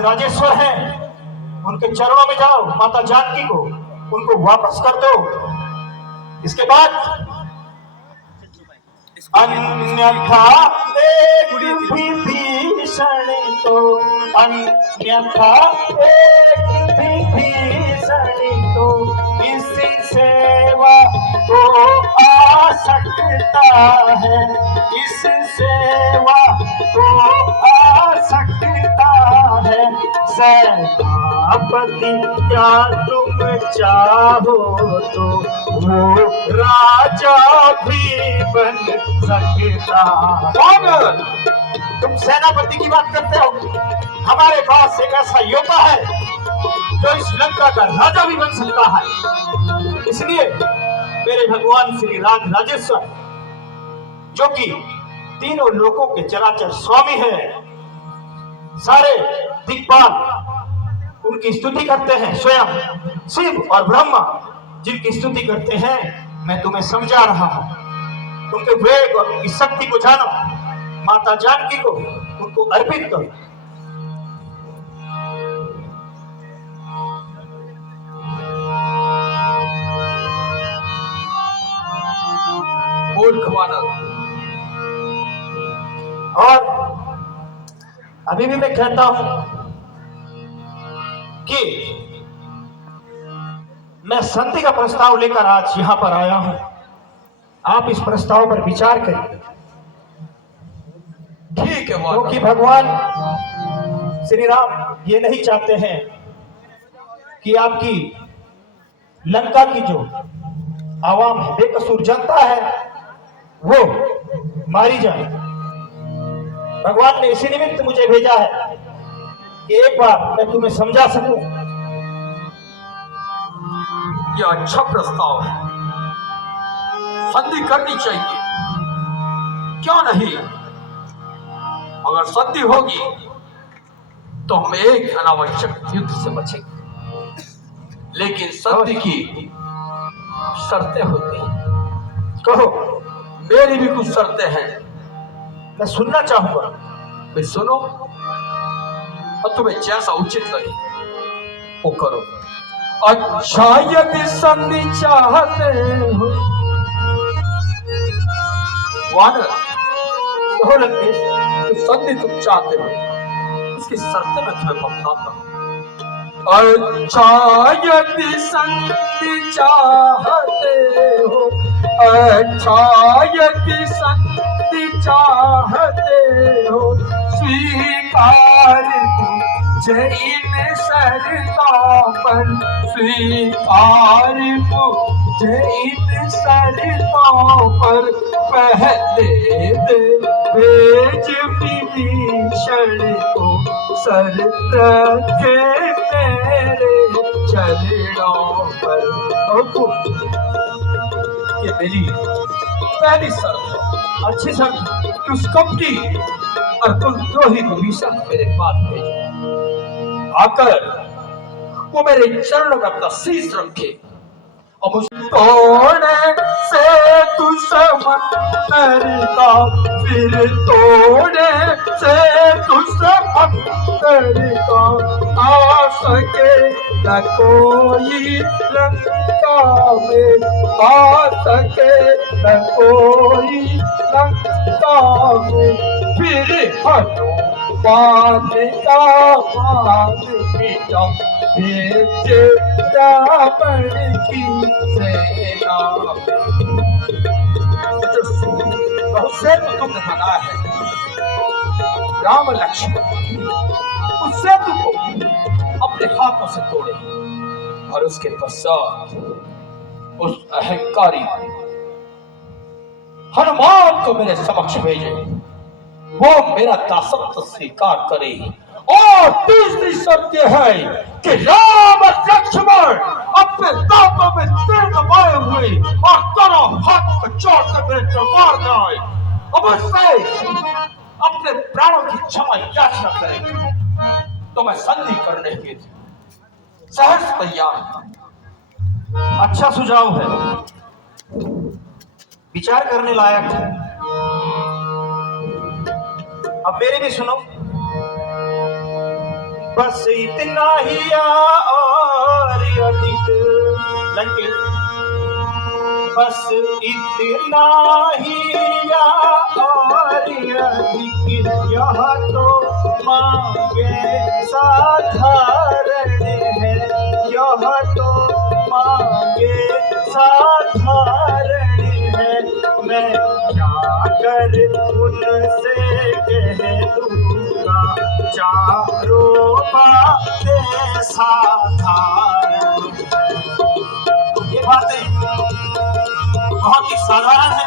राजेश्वर हैं, उनके चरणों में जाओ, माता जानकी को उनको वापस कर दो। इसके बाद अन्यथा एक विभीषण तो, अन्यथा एक विभीषण तो इस सेवा को आ सकता है, इस सेवा को आ सकता है। सेनापति क्या तुम चाहो तो वो राजा भी बन सकता। कौन? तुम सेनापति की बात करते हो? हमारे पास एक ऐसा योद्धा है जो इस लंका का राजा भी बन सकता है। इसलिए मेरे भगवान श्री राजेश्वर, जो कि तीनों लोकों के चराचर स्वामी है, सारे दिक्पाल उनकी स्तुति करते हैं, स्वयं शिव और ब्रह्मा जिनकी स्तुति करते हैं, मैं तुम्हें समझा रहा हूं। उनके वेग और उनकी शक्ति को जानो, माता जानकी को उनको अर्पित करो। और अभी भी मैं कहता हूं कि मैं संधि का प्रस्ताव लेकर आज यहां पर आया हूं। आप इस प्रस्ताव पर विचार करिए। ठीक है, क्योंकि भगवान श्री राम ये नहीं चाहते हैं कि आपकी लंका की जो आवाम है, बेकसूर जनता है, वो मारी जाए। भगवान ने इसी निमित्त मुझे भेजा है कि एक बार मैं तुम्हें समझा सकूं। यह अच्छा प्रस्ताव है, संधि करनी चाहिए, क्यों नहीं? अगर संधि होगी तो हम एक अनावश्यक युद्ध से बचेंगे, लेकिन संधि की शर्तें होती हैं। कहो। मेरी भी कुछ शर्तें हैं, मैं सुनना चाहूंगा। फिर सुनो और तुम्हें जैसा उचित लगे वो करो। अच्छा, यदि संधि चाहते हो, वानर कहो लंकेश, तो संधि तुम चाहते हो, उसकी शर्तें मैं तुम्हें बताता हूं। अच्छा, यदि संधि चाहते हो, अच्छा यदि संधि चाहते हो, स्वीकार मुझे इन शर्तों पर, स्वीकार मुझे इन शर्तों पर। पहले दे भेज विभीषण को सर रखे मेरे चरणों पर। ये मेरी पहली शर्त है। अच्छी शर्त। कि उस कपटी और कुलद्रोही विभीषण मेरे पास भेजे, आकर वो मेरे चरणों में अपना शीश रखे और मुझे तोड़े से दुश्मन करता, फिर तोड़े से दुश्मन करता। आ सके न कोई लंका में, आ सके न कोई लंका में। फिर हनुमान का मान मिटा, भेज रावण की सेना। बहुत से तो तुमने बनाया है, राम लक्ष्मण उस सेतु को अपने हाथों से तोड़े और उसके पश्चात उस अहंकारी हनुमान को मेरे समक्ष भेजे, वो मेरा दासत्व स्वीकार करे। और तीसरी शर्त यह है कि राम और लक्ष्मण अपने दांतों में तीर दबाए हुए और दोनों हाथों को जोड़कर मेरे दरबार में आए और मुझसे अपने प्राणों की क्षमा याचना करें। तो मैं संधि करने के सहर्ष तैयार। अच्छा सुझाव है, विचार करने लायक है। अब मेरी भी सुनो। बस इतना ही या और अधिक लंकेश, बस इतना ही या और अधिक यह तो मांगे साधारण है, यह तो मांगे साधारण है। मैं क्या कर उनसे कह दूंगा, चारों बातें साधारण। ये बातें बहुत ही साधारण है,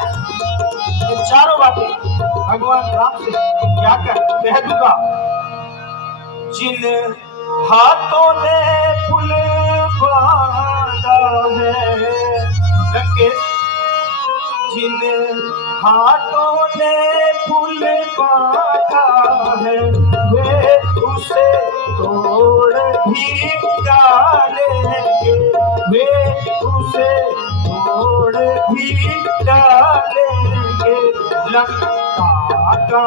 ये चारों बातें भगवान राम से क्या कर कह दूंगा। जिन हाथों ने पुल बांधा है लंकेश, जिन हाथों ने पुल बांधा है वे उसे तोड़ भी डालेंगे, वे उसे तोड़ भी डालेंगे। लंका का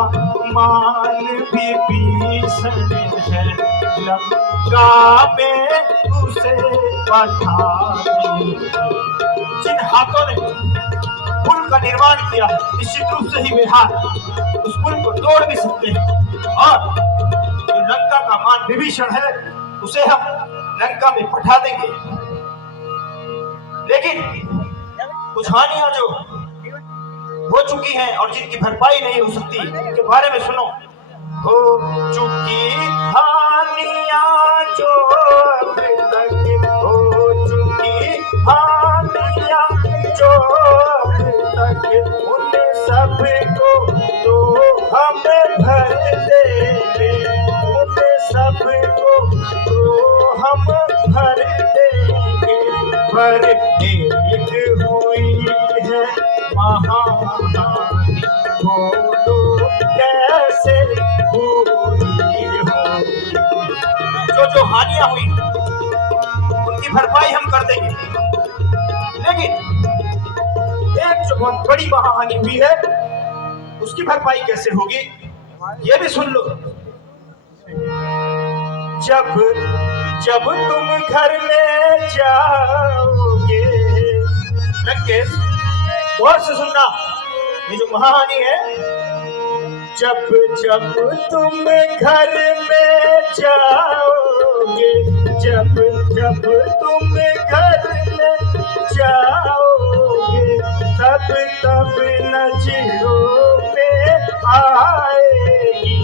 मान भी भीषण है, लंका में उसे बढ़ा देंगे। जिन हाथों ने पुल का निर्माण किया निश्चित रूप से ही वे हाथ उस पुल को तोड़ भी सकते हैं, और जो लंका का मान विभीषण है उसे हम लंका में पठा देंगे। लेकिन कुछ हानियां जो हो चुकी हैं और जिनकी भरपाई नहीं हो सकती उनके बारे में सुनो। हो चुकी हानियां जो अब तक, हो चुकी हानियां जो अब तक, उन सब को तो हम भर देंगे, उन सब को तो हम भर देंगे। पर एक हुई है महाहानि, बोलो कैसे पूरी होगी। जो हानियां हुई उनकी भरपाई हम कर देंगे, लेकिन एक जो बहुत बड़ी महाहानि हुई है उसकी भरपाई कैसे होगी ये भी सुन लो। जब जब तुम घर में जाओगे लंकेश, गौर से सुनना, ये जो महाहानि है, जब जब तुम घर में जाओगे, जब जब तुम घर में जाओगे, तब तब नजरों में आएगी,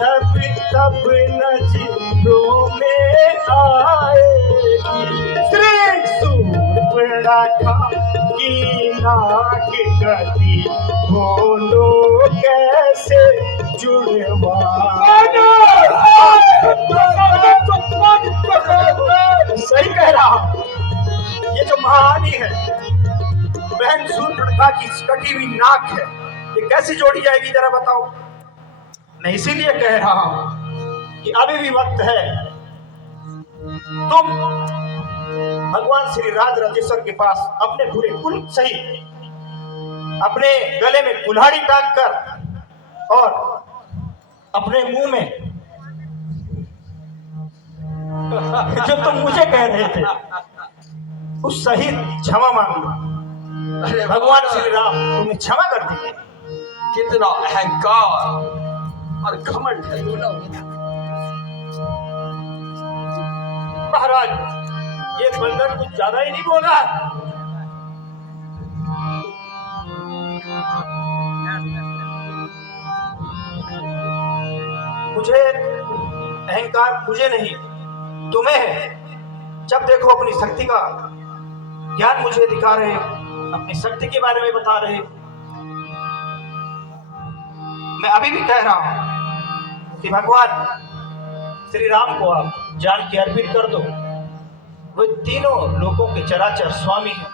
तब तब नजरों में आएगी। श्री सूर्पणखा की नाक गति, बोलो कैसे जुड़वा। सही कह रहा, ये जो महाहानि है बहन सूर्पणखा की कटी हुई नाक है, ये कैसे जोड़ी जाएगी जरा बताओ। मैं इसीलिए कह रहा हूं कि अभी भी वक्त है, तुम भगवान श्री राज राजेश्वर के पास अपने पूरे कुल सहित अपने गले में कुल्हाड़ी टाक कर और अपने मुंह में जो तुम मुझे कह रहे थे उस सहित क्षमा मांग लो। अरे भगवान श्री राम तुम्हें क्षमा कर देंगे। कितना अहंकार और घमंड है। महाराज, ये बंदर कुछ ज्यादा ही नहीं बोला। मुझे अहंकार मुझे नहीं तुम्हें है। जब देखो अपनी शक्ति का ज्ञान मुझे दिखा रहे हो, अपनी शक्ति के बारे में बता रहे हो। मैं अभी भी कह रहा हूं कि भगवान श्री राम को आप जान के अर्पित कर दो। वे तीनों लोगों के चराचर स्वामी हैं,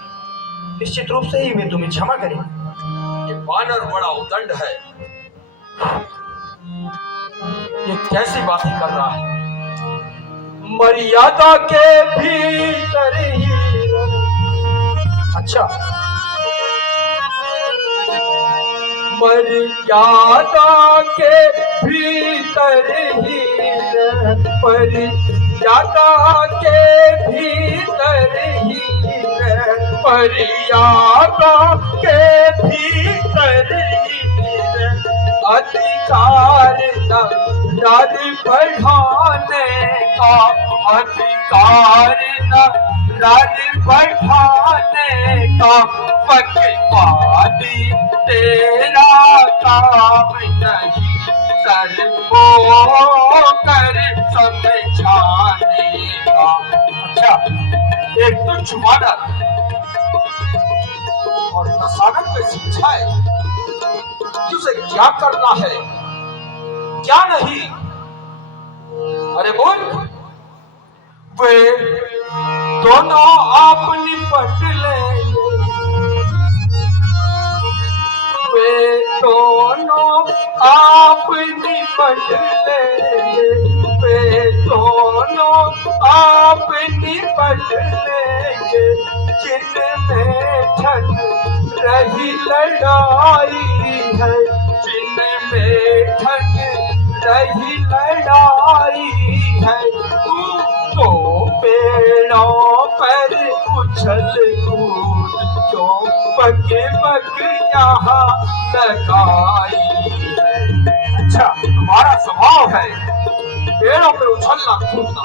निश्चित रूप से ही वे तुम्हें क्षमा करेंगे। ये वानर बड़ा उदंड है, ये कैसी बातें कर रहा है। मर्यादा के भीतर ही। अच्छा, मर्यादा के भीतर ही मर्यादा के भीतर ही रह, मर्यादा के भीतर ही रह, अधिकार न नारी बढ़ाने का, अधिकार न नारी बढ़ाने का, पक्षपाती तेरा काम नहीं, सर को कर समझाने का। अच्छा, एक तुच्छ मानव और नसानत में समझाए कि उसे क्या करना है क्या नहीं। अरे बोल, वे दोनों आप निपट लेंगे, वे दोनों आप निपट लेंगे, वे दोनों आप निपट लेंगे, जिनमें ठन रही लड़ाई है, जिनमें ठन रही लड़ाई है। तू तो पेड़ों पर उछल कूद क्यों पग पग यहाँ लगाई है। अच्छा, तुम्हारा स्वभाव है पेड़ों पर उछलना कूदना,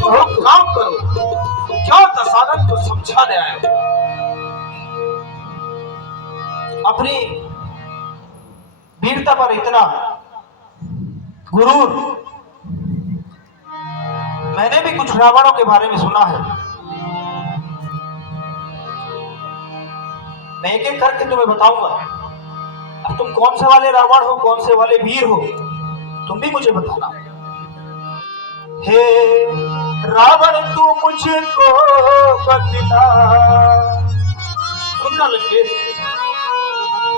तो हम काम करो, क्या दशानंद को समझाने आए हो? अपनी वीरता पर इतना गुरूर मैंने भी कुछ रावणों के बारे में सुना है। मैं एक एक करके तुम्हें बताऊंगा। अब तुम कौन से वाले रावण हो, कौन से वाले वीर हो, तुम भी मुझे बताना। हे रावण तू मुझको बतला, सुनना लगे।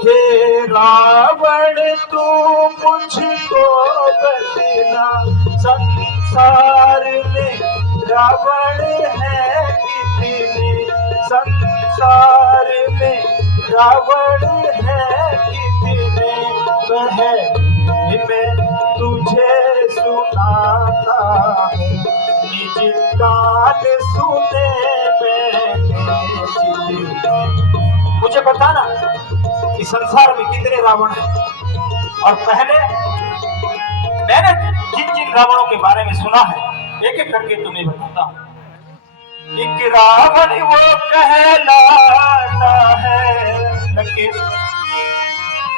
हे रावण तू मुझको बतला, संसार में रावण है कितने, संसार में रावण है कितने, वह मैं तुझे सुनाता हूँ, निज कान सुने मैंने जितने। मुझे बताना कि संसार में कितने रावण हैं, और पहले मैंने जिन जिन रावणों के बारे में सुना है एक एक करके तुम्हें बताता हूँ। एक रावण वो कहलाता है,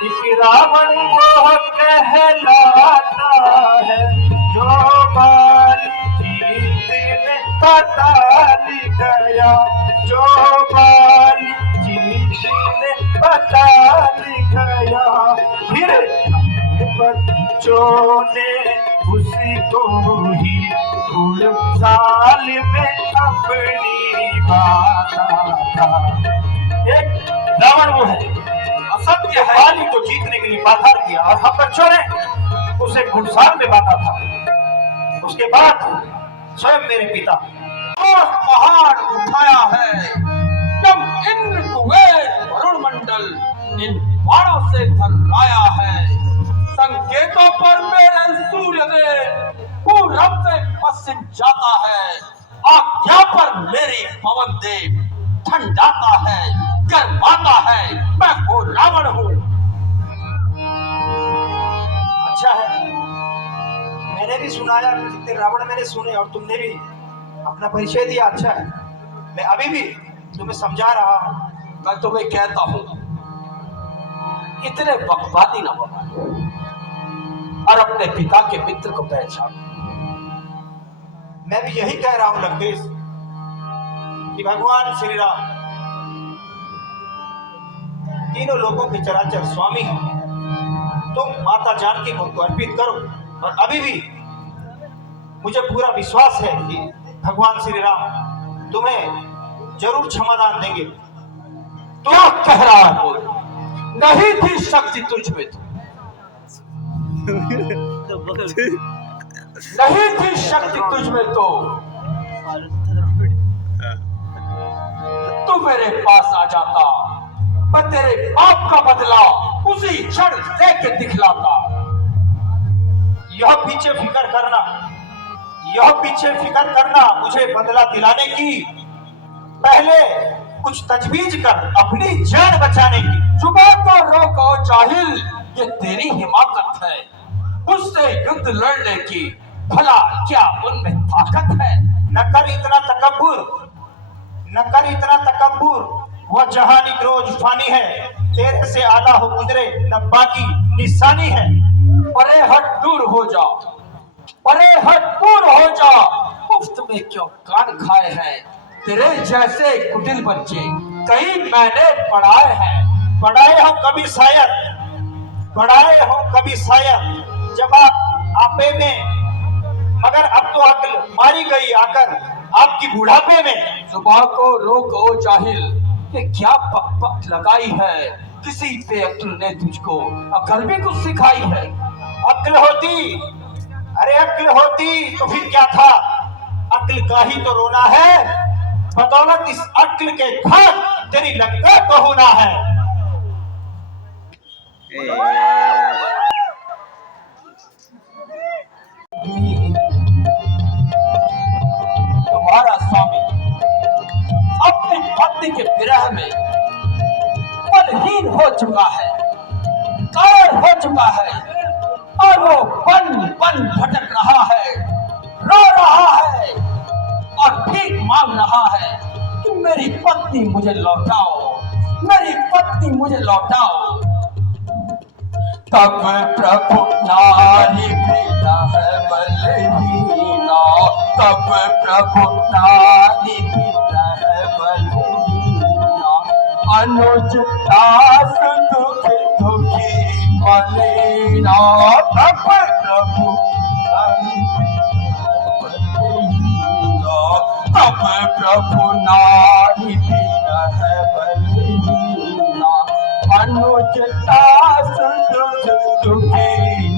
एक रावण वो कहलाता है, जो बाली जीतने पताल गया, जो बाली जीतने पताल गया, फिर बच्चों ने उसी को ही साल में अपनी बाता था। एक रावण वो है, असत्य है, बाली को जीतने के लिए बाधा किया, और हम बच्चों ने उसे घुड़साल में बांधा था। उसके बाद स्वयं मेरे पिता और पहाड़ उठाया है, तुम इंद्र कुबेर वरुण मंडल इन बाणों से थर्राया है। संकेतों पर मेरे सूर्यदेव पूरब से पश्चिम जाता है, आज्ञा पर मेरे पवन देव ठंडाता है, गर्माता है। मैं वो रावण हूँ। अच्छा है, मैंने भी सुनाया, कितने रावण मैंने सुने, और तुमने भी अपना परिचय दिया। अच्छा है, मैं अभी भी तुम्हें समझा रहा हूं। मैं तुम्हें कहता हूँ, इतने बकवादी ना बना और अपने पिता के मित्र को पहचान। मैं भी यही कह रहा हूं लंकेश, कि भगवान श्री राम तीनों लोगों के चराचर स्वामी हैं। तुम माता जानकी को उनको अर्पित करो, और अभी भी मुझे पूरा विश्वास है कि भगवान श्री राम तुम्हें जरूर क्षमादान देंगे। क्या कह रहा है? नहीं थी शक्ति तुझ में, नहीं थी शक्ति तुझ में, तो तू मेरे पास आ जाता, मैं तेरे पाप का बदला उसी क्षण लेके दिखलाता। यह पीछे फिक्र करना, यह पीछे फिक्र करना मुझे बदला दिलाने की, पहले कुछ तजवीज कर अपनी जान बचाने की। जुबान को रोको जाहिल, ये तेरी हिमाकत है, उससे युद्ध लड़ने की भला क्या उनमें ताकत है? न कर इतना तकब्बुर, न कर इतना तकब्बुर, वह जहानी रोज फानी है, तेरे से आला हो गुजरे न बाकी निशानी है। परे हट दूर हो जा, परे हट दूर हो जा, मुफ्त में क्यों कान खाए हैं? तेरे जैसे कुटिल बच्चे कई मैंने पढ़ाए हैं। पढ़ाए हो कभी शायर, पढ़ाए हो कभी शायर, जब आप आपे में, मगर अब तो अक्ल मारी गई आकर आपकी बुढ़ापे में। जुबान को रोको जाहिल, ये क्या बक लगाई है? किसी पे अक्ल ने तुझको अकल भी कुछ सिखाई है? अक्ल होती, अरे अक्ल होती तो फिर क्या था, अक्ल का ही तो रोना है, बदौलत इस अक्ल के घर तेरी लंका को होना है। तुम्हारा स्वामी अपनी पत्नी के विरह में बलहीन हो चुका है, कायर हो चुका है, और वो बन बन भटक रहा है, रो रहा है और भीख मांग रहा है कि मेरी पत्नी मुझे लौटाओ, मेरी पत्नी मुझे लौटाओ। तब प्रभु नारी पीता है बलहीना, तब प्रभु नारी पीता है बलहीना, अनुज दास दुखी दुखी मलिना, तब प्रभु नारी पीता है बलहीना, तब प्रभु नारी पीता है बलहीना, अनुज दास दुखी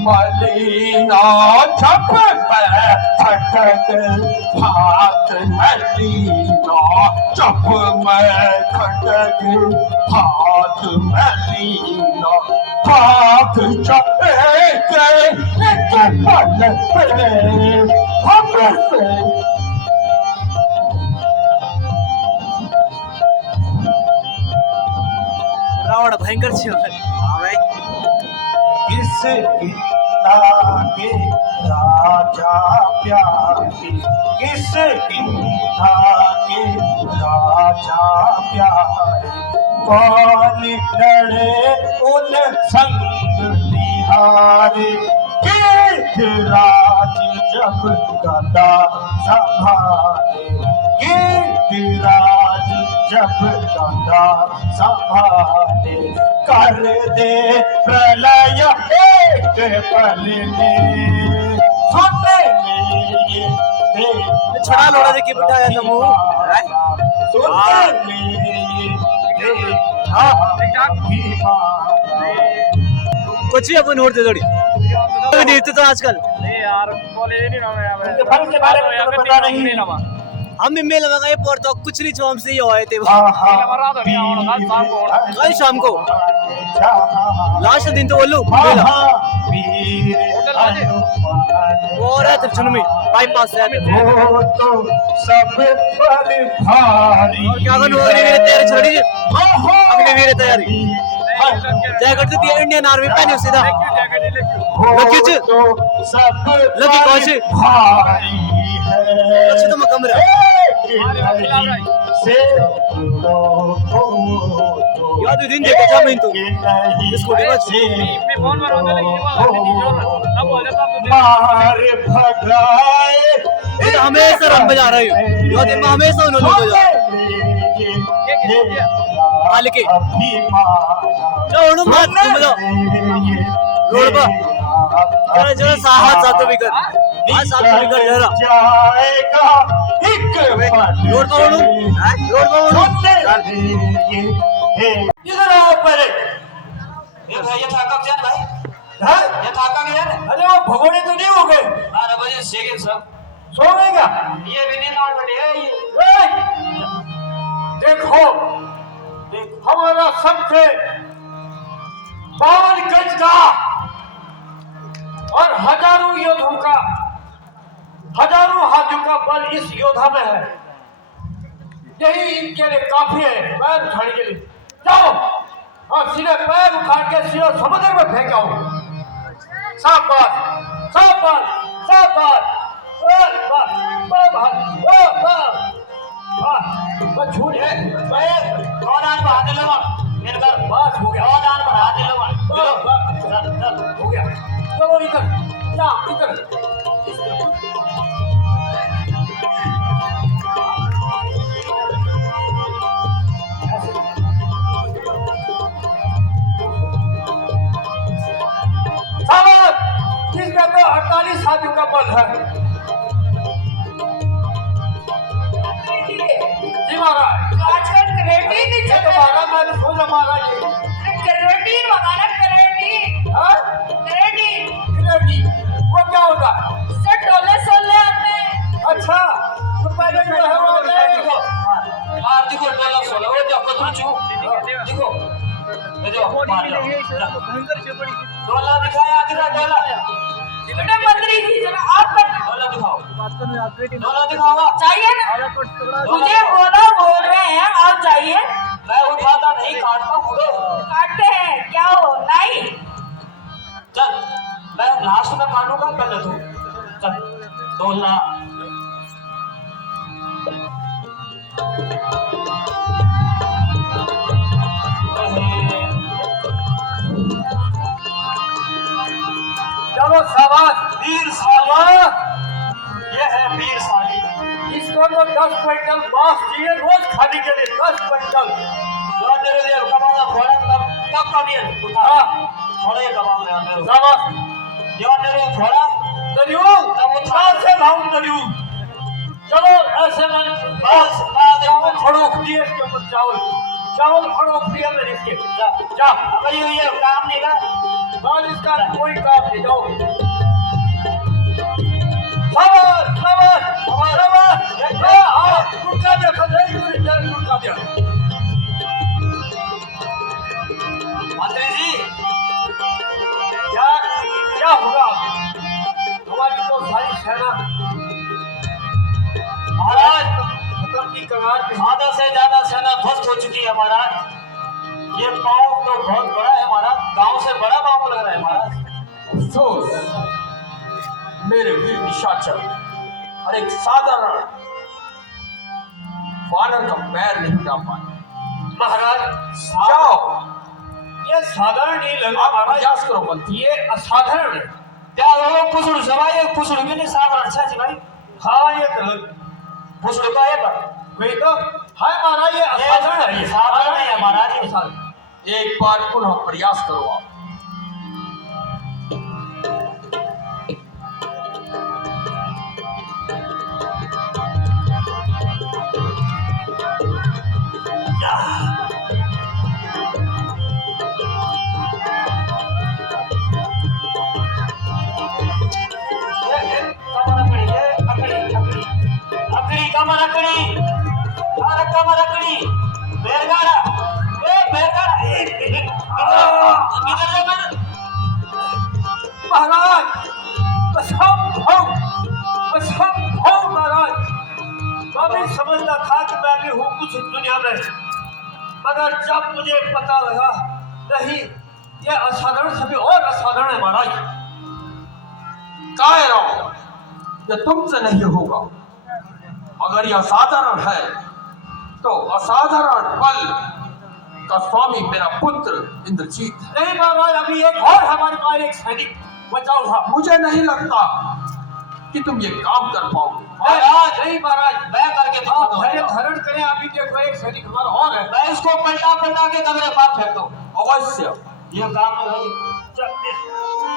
मलिना, छप खटक हाथ मलिना, छप में खटक हाथ मलिना, हाथ चपे के पल पे हमसे रावण भयंकर छे भाई। किसकी लागे राजा प्यारे, किसकी लागे राजा प्यारे, कौन लड़े उन संग निहारे, गिरिराज जब गदा संभाले, गिरिराज जब गदा संभाले, कर दे प्रलय एक पल में, सुनने छड़ा लोड़ा दे के बिठाया था मुंह कुछ भी अपन होते थोड़ी नहीं तो आजकल यार कॉलेज नहीं ना फल के बारे में तो पता नहीं। हम भी मेल लगाए पर तो कुछ नहीं जो हमसे ही आए थे कल शाम को लास्ट दिन तो बोलू मेला वो रहे थे छन में बाईपास से आते थे वो तो सब पर भारी और क्या करूं अगले मेरे तैयारी छोड़ी अगले मेरे तैयारी जैकेट तो दिया इंडियन आर्मी पहने सीधा लकी जी लकी कौन सी लकी तो मैं कमरा याद दिन देखा जा मैं तो स्कूटी में मैं फोन पर होता है ये वाला अब बोल जाता मार भगाए ये तो हमेशा रंग बजा रही हूँ याद है मैं हमेशा उन लोगों को बजा मालिक जो उन्होंने मत घूम जाओ रोड पर जरा जरा साहब साथों भी कर आज साथों भी कर जरा जाएगा एक रोड पर इधर आओ पहले। ये था कब जान भाई हाँ? ये था कब जान अरे वो भगोड़े तो नहीं हो गए, 12 बजे सेकंड सब सो गए क्या? ये भी नींद आउट बैठे है ये देखो हमारा सबसे 52 गज का और हजारों योद्धों का हजारों हाथियों का बल इस योद्धा में है। यही इनके लिए काफी है पैर उठाने के लिए। जाओ और सीधे पैर उठा के सीधे समुद्र में फेंकाओ। शाबाश शाबाश शाबाश बस छूट है। और आन बढ़ा दे लगा मेरे घर बस हो गया। और आन बढ़ा दे लगा चल हो गया। चलो इधर जा इधर। इसमें तो 48 हाथियों का बल है। जी महाराज आजकल करेटी नहीं चल रहा। महाराज मैं तो सोचा महाराज करेटी मंगाना करेटी। हाँ करेटी करेटी वो क्या होता? से टोले सोले आते। अच्छा तो पहले जो है वो देखो मार दिखो डोला सोला वो जब को तुझू देखो ये जो मार डोला दिखाया दिखा डोला बेटा मंत्री जी जरा आप डोला दिखाओ डोला दिखाओ चाहिए ना। मुझे बोल रहे हैं आप चाहिए। मैं उठाता नहीं काटता हूँ काटते हैं क्या हो नहीं। चल मैं लास्ट में काटूंगा पहले तू चल डोला चलो शाबाश वीर साला ये है वीर साली इसको तो 10 क्विंटल बांस चाहिए रोज खाने के लिए। 10 क्विंटल जो तेरे लिए कमाना घोड़ा तब कभी उठा घोड़े कमाना मेरे शाबाश जो तेरे घोड़ा दरियूल तब उठा से भाव दरियूल। चलो ऐसे मन बस बाद में फड़ोक दिए इसके ऊपर चावल चावल फड़ोक दिया मैंने इसके। जा अब ये काम नहीं का बाद इसका कोई काम नहीं। जाओ खबर खबर खबर हाँ रुका दिया खबर रुका दिया। मंत्री जी क्या क्या होगा? हमारी तो सारी सेना महाराज खत्म की कगार पे। आधा से ज्यादा सेना ध्वस्त हो चुकी है महाराज। ये पाँव तो बहुत बड़ा है महाराज गांव से बड़ा पाँव लग रहा है महाराज। अफसोस मेरे वीर निशाचर और एक साधारण वानर का पैर नहीं उठा पाए। महाराज जाओ ये साधारण नहीं लगा महाराज। प्रयास करो मंत्री ये असाधारण है। क्या वो पुसड़ सवाई पुसड़ भी नहीं साधारण अच्छा जी भाई। हाँ ये गलत पुसड़ का ये पर वही तो हाय महाराज ये असाधारण है। ये साधारण है महाराज ये साधारण। एक बार पुनः प्रयास करो आप। महाराज असंभव असंभव महाराज। मैं भी समझता था कि मैं भी हूँ कुछ दुनिया में मगर जब मुझे पता लगा नहीं ये असाधारण से भी और असाधारण है महाराज। काय रहो ये तुमसे नहीं होगा। अगर यह असाधारण है तो असाधारण बल का स्वामी मेरा पुत्र इंद्रजीत। नहीं महाराज अभी एक और हमारे पास एक सैनिक बचाओ था। मुझे नहीं लगता कि तुम ये काम कर पाओगे। महाराज नहीं महाराज मैं करके पहले धारण करें। अभी देखो एक सैनिक हमारा और है। मैं इसको पलटा पलटा के कमरे पार फेंक दूं। अवश्य ये काम नहीं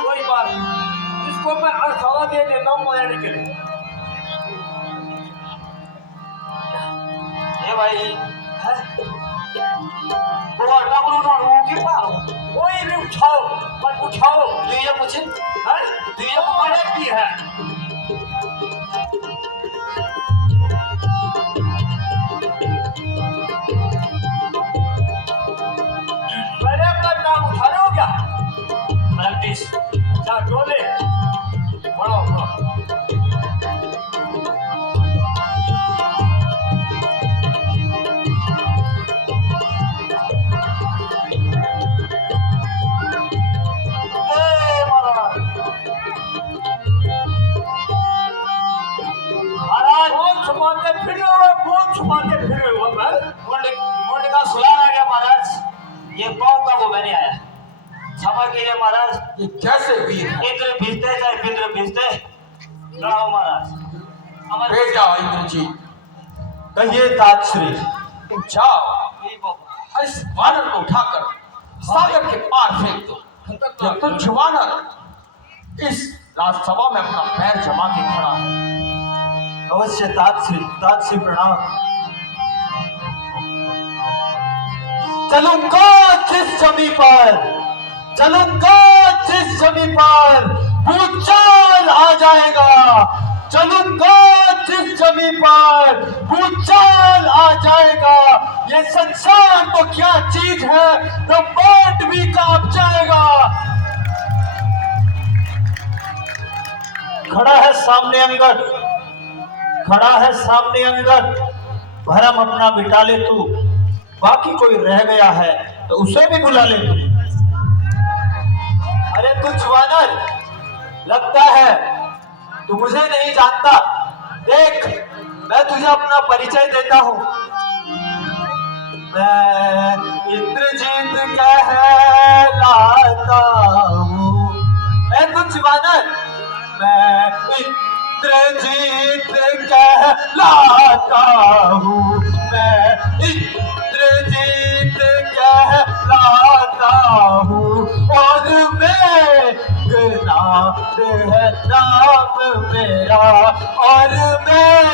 कोई बात नहीं। इसको मैं अर्थवा दे देता हूँ मारने के लिए। ये भाई वो डबल उठाऊं कि पारो कोई भी उठाओ मत उठाओ। ये मुझे है ये हमारे की है। पहले अपना काम उठा रहे हो क्या? प्रैक्टिस अच्छा डोले बढ़ो बढ़ो। छुपाते फिरे हुए, बहुत छुपाते फिरे हुए मैं। मोंडे का सुलार आ गया महाराज। ये पाँव का वो मैंने आया। क्षमा कीजिए महाराज। ये कैसे वीर है? इंद्र भेजते जाए, इंद्र भेजते लड़ाओ महाराज। हमारे बेटा इंद्र जी, कहिए ताजश्री। तुम जाओ और इस वानर को उठाकर सागर के पार फेंक दो। ये तुच्छ वानर इस राजसभा में अपना पैर जमा के खड़ा है। अवश्य ताजश्री, ताजश्री प्रणाम। चलूंगा जिस जमी पर, चलूंगा जिस जमी पर भूचाल आ जाएगा। चलूंगा जिस जमी पर भूचाल आ जाएगा। ये संसार तो क्या चीज है, ब्रह्मांड भी कांप जाएगा। खड़ा है सामने अंगद, खड़ा है सामने अंगद। भरम अपना मिटा ले तू, बाकी कोई रह गया है तो उसे भी बुला ले तू। अरे कुछ वानर, लगता है तू मुझे नहीं जानता। देख, मैं तुझे अपना परिचय देता हूँ। मैं इंद्रजीत कहलाता हूँ। मैं कुछ वानर, मैं इंद्रजीत कहलाता हूँ। मैं इंद्रजीत कहलाता हूँ और मैं नाम है नाम मेरा, और मैं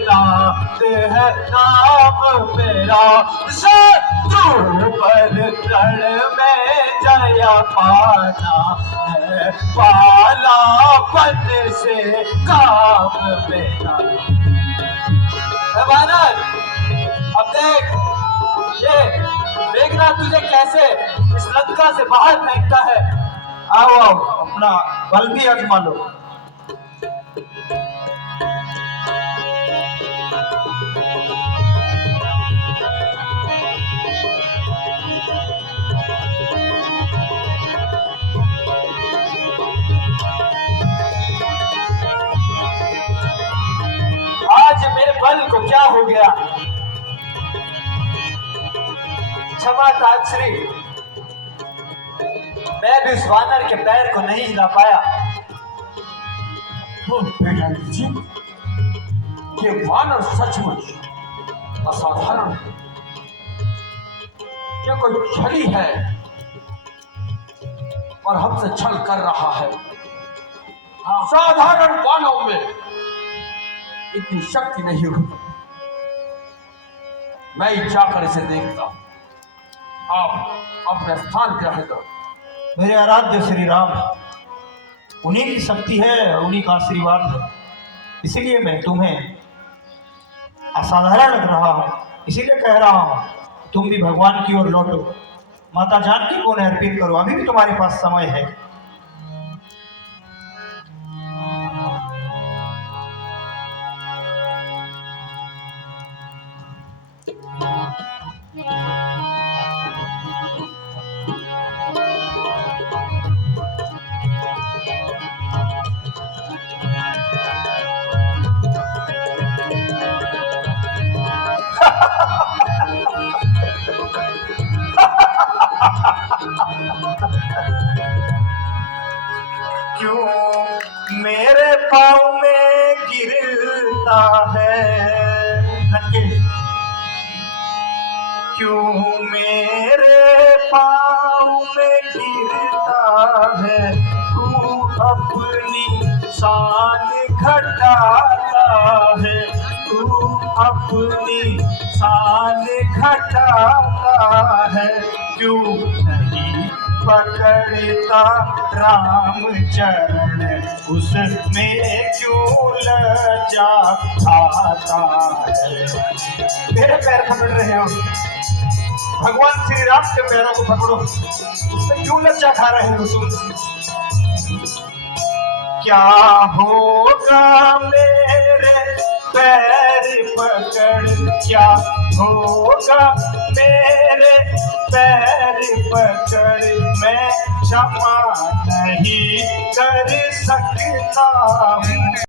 नाम है नाम मेरा। शत्रु पर रण में जया पाना है, पाला पन से काम मेरा। वानर, अब देख, ये देखना तुझे कैसे इस लंका से बाहर फेंकता है। आओ आओ, अपना बल भी आजमा लो। आज मेरे बल को क्या हो गया? क्षमा ताजश्री, मैं भी उस वानर के पैर को नहीं हिला पाया। बेटा जी, ये वानर सचमुच असाधारण है। क्या कोई छली है और हमसे छल कर रहा है? साधारण वानरों में इतनी शक्ति नहीं हुई। मैं ही जाकर इसे देखता हूं। आप अपने स्थान ग्रहण करो। मेरे आराध्य श्री राम, उन्हीं की शक्ति है और उन्हीं का आशीर्वाद है। इसीलिए मैं तुम्हें असाधारण लग रहा हूँ, इसीलिए कह रहा हूँ तुम भी भगवान की ओर लौटो। माता जानकी को अर्पित करो, अभी भी तुम्हारे पास समय है। क्यों मेरे पाँव में गिरता है लंके, क्यों मेरे पाँव में गिरता है। तू अपनी शान घटाता है, तू अपनी शान घटाता है। क्यों नहीं पकड़ता राम चरण, उसमें क्यों लजा खाता है। मेरे पैर पकड़ रहे हो, भगवान श्री राम के पैरों को पकड़ो, उसमें क्यों लज्जा खा रहे हो तुम। क्या होगा मेरे पैर पकड़, क्या होगा मेरे पैर पकड़, मैं क्षमा नहीं कर सकता हूँ।